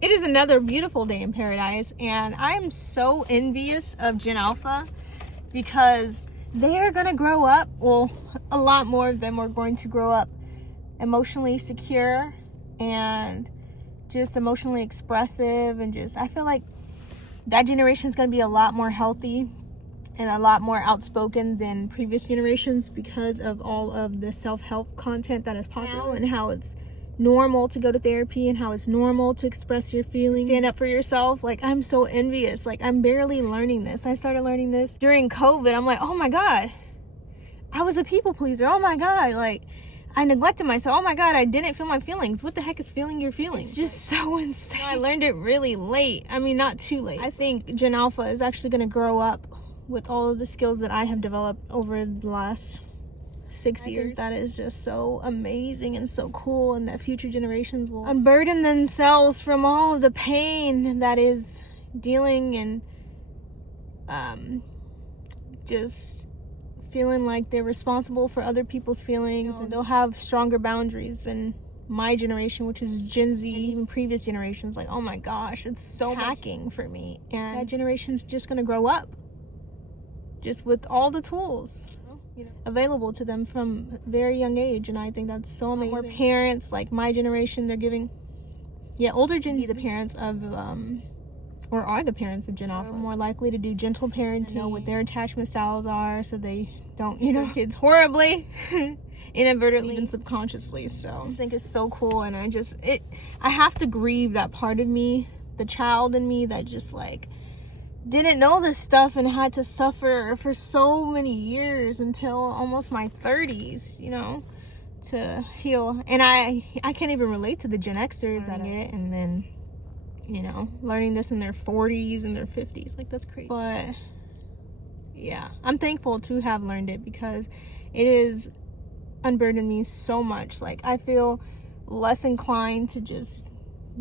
It is another beautiful day in paradise, and I'm so envious of Gen Alpha because they're gonna grow up. Well, a lot more of them are going to grow up emotionally secure and just emotionally expressive, and just I feel like that generation is gonna be a lot more healthy and a lot more outspoken than previous generations because of all of the self-help content that is popular and how it's normal to go to therapy and how it's normal to express your feelings, stand up for yourself. Like, I'm so envious. Like, I'm barely learning this. I started learning this during COVID. I'm like, oh my God, I was a people pleaser. Oh my God, like, I neglected myself. Oh my God, I didn't feel my feelings. What the heck is feeling your feelings? It's just so insane. I learned it really late. I mean, not too late. I think Gen Alpha is actually going to grow up with all of the skills that I have developed over the last 6 years. That is just so amazing and so cool, and that future generations will unburden themselves from all of the pain that is dealing and just feeling like they're responsible for other people's feelings, and they'll have stronger boundaries than my generation, which is Gen Z, and even previous generations. Like, oh my gosh, it's so hacking for me, and that generation's just gonna grow up just with all the tools available to them from a very young age, and I think that's so amazing. More parents, like my generation, they're giving older Gen Z, the parents of or are the parents of Gen Alpha, are more likely to do gentle parenting, know what their attachment styles are, so they don't their kids horribly inadvertently, even subconsciously. So I just think it's so cool, and I have to grieve that part of me, the child in me that just like didn't know this stuff and had to suffer for so many years until almost my 30s, to heal. And I can't even relate to the Gen Xers that it, and then learning this in their 40s and their 50s. Like, that's crazy. But yeah, I'm thankful to have learned it because it has unburdened me so much. Like, I feel less inclined to just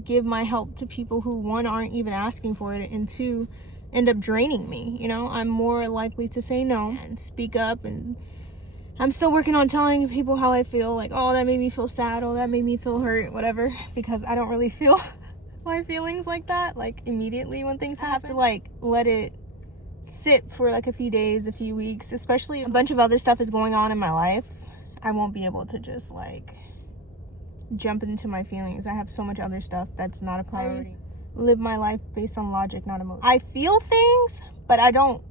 give my help to people who, one, aren't even asking for it, and two, end up draining me. I'm more likely to say no and speak up, and I'm still working on telling people how I feel. Like, oh, that made me feel sad, oh, that made me feel hurt, whatever, because I don't really feel my feelings like that, like, immediately when things happen. I have to, like, let it sit for, like, a few days, a few weeks, especially if a bunch of other stuff is going on in my life. I won't be able to just, like, jump into my feelings. I have so much other stuff that's not a priority. Live my life based on logic, not emotion. I feel things, but I don't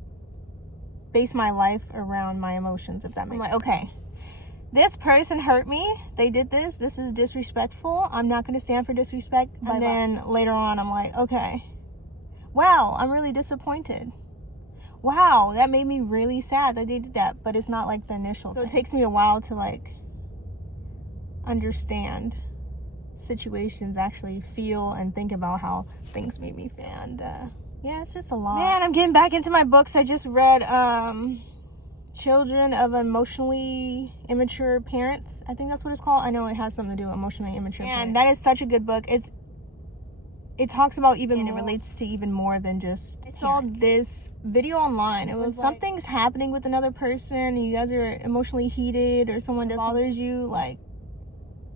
base my life around my emotions, if that makes sense. I'm like, okay, this person hurt me, they did this is disrespectful, I'm not going to stand for disrespect. And then later on, I'm like, okay, wow, I'm really disappointed. Wow, that made me really sad that they did that, but it's not like the initial thing. It takes me a while to, like, understand situations, actually feel and think about how things made me feel. And it's just a lot. Man, I'm getting back into my books. I just read Children of Emotionally Immature Parents. I think that's what it's called. I know it has something to do with emotionally immature parents. And that is such a good book. It talks about even more, and it relates to even more than just I saw this video online. It was something's happening with another person, and you guys are emotionally heated, or someone bothers you, like,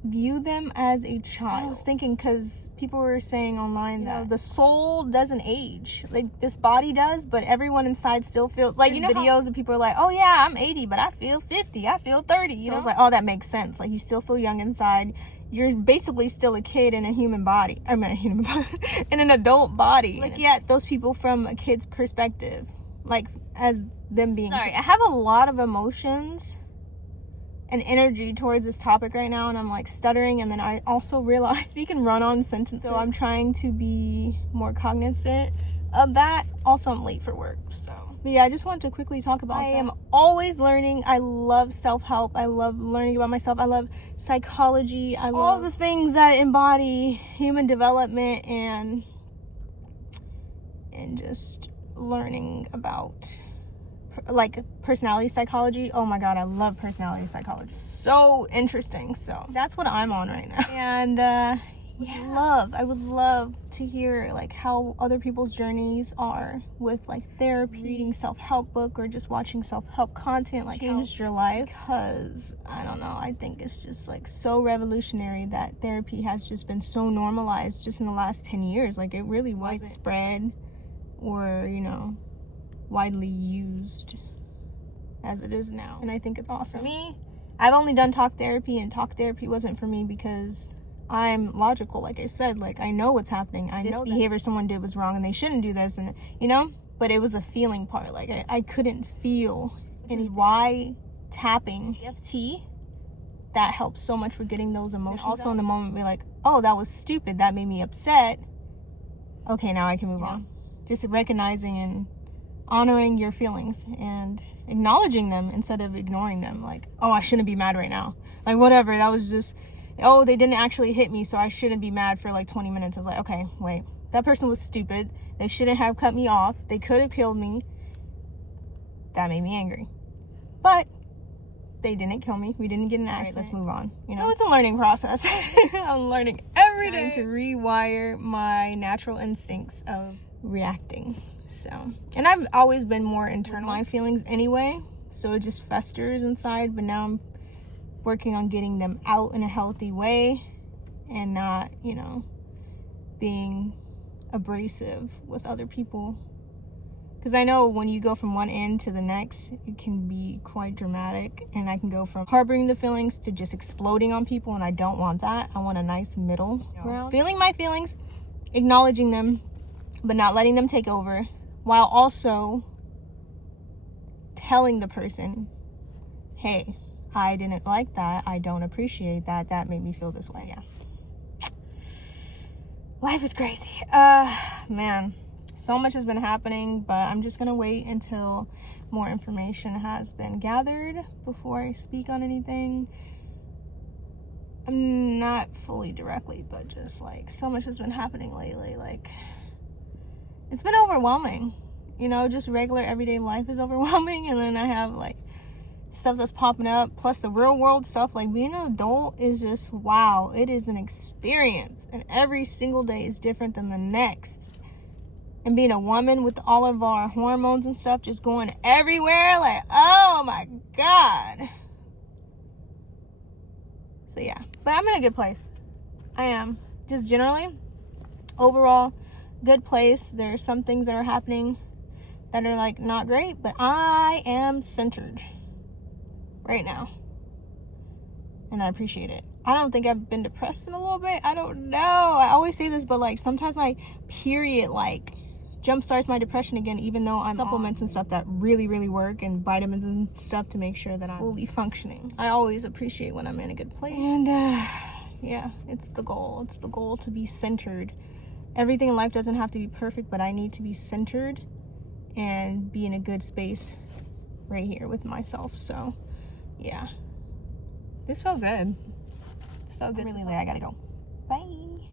view them as a child. I was thinking, because people were saying online that the soul doesn't age. Like, this body does, but everyone inside still feels like, videos of people are like, oh yeah, I'm 80, but I feel 50, I feel 30. So I was like, oh, that makes sense. Like, you still feel young inside. You're basically still a kid in a human body. I mean, a human body, in an adult body. Like, yet those people from a kid's perspective, like, as them being. Sorry, I have a lot of emotions and energy towards this topic right now, and I'm, like, stuttering, and then I also realized we can run on sentences, so I'm trying to be more cognizant of that. Also, I'm late for work, so. But yeah, I just wanted to quickly talk about I am always learning. I love self-help. I love learning about myself. I love psychology. I love all the things that embody human development and just learning about, like, personality psychology. Oh my God, I love personality psychology. It's so interesting. So that's what I'm on right now. And I would love to hear like how other people's journeys are with like therapy, reading self-help book, or just watching self-help content, like changed your life. Because I don't know, I think it's just like so revolutionary that therapy has just been so normalized just in the last 10 years. Like it really wasn't widespread or, you know, widely used as it is now. And I think it's awesome. For me, I've only done talk therapy, and talk therapy wasn't for me because I'm logical. Like I said, like I know what's happening. I know this behavior someone did was wrong and they shouldn't do this, and you know, but it was a feeling part. Like I couldn't feel any. Why tapping EFT, that helps so much for getting those emotions also out. In the moment be like, oh, that was stupid, that made me upset, okay, now I can move on. Just recognizing and honoring your feelings and acknowledging them instead of ignoring them. Like, oh, I shouldn't be mad right now, like whatever, that was just, oh, they didn't actually hit me, so I shouldn't be mad for like 20 minutes. I was like, okay, wait, that person was stupid, they shouldn't have cut me off, they could have killed me, that made me angry, but they didn't kill me, we didn't get in an accident, let's move on, you know. So it's a learning process. I'm learning every day to rewire my natural instincts of reacting. So, and I've always been more internal my feelings anyway, so it just festers inside, but now I'm working on getting them out in a healthy way and not, you know, being abrasive with other people. Because I know when you go from one end to the next, it can be quite dramatic, and I can go from harboring the feelings to just exploding on people, and I don't want that. I want a nice middle ground. Feeling my feelings, acknowledging them, but not letting them take over, while also telling the person, hey, I didn't like that, I don't appreciate that, that made me feel this way. Yeah, life is crazy. Man, so much has been happening, but I'm just gonna wait until more information has been gathered before I speak on anything. I'm not fully directly, but just like so much has been happening lately. Like it's been overwhelming, you know, just regular everyday life is overwhelming, and then I have like stuff that's popping up, plus the real world stuff. Like being an adult is just, wow, it is an experience, and every single day is different than the next. And being a woman with all of our hormones and stuff just going everywhere, like, oh my god. So yeah, but I'm in a good place. I am, just generally overall good place. There are some things that are happening that are like not great, but I am centered right now, and I appreciate it. I don't think I've been depressed in a little bit. I don't know, I always say this, but like sometimes my period like jump starts my depression again, even though I'm supplements and stuff that really work, and vitamins and stuff to make sure that I'm fully functioning. I always appreciate when I'm in a good place, and yeah, it's the goal to be centered. Everything in life doesn't have to be perfect, but I need to be centered and be in a good space right here with myself. So yeah, this felt good. I'm really late, I gotta go. Bye.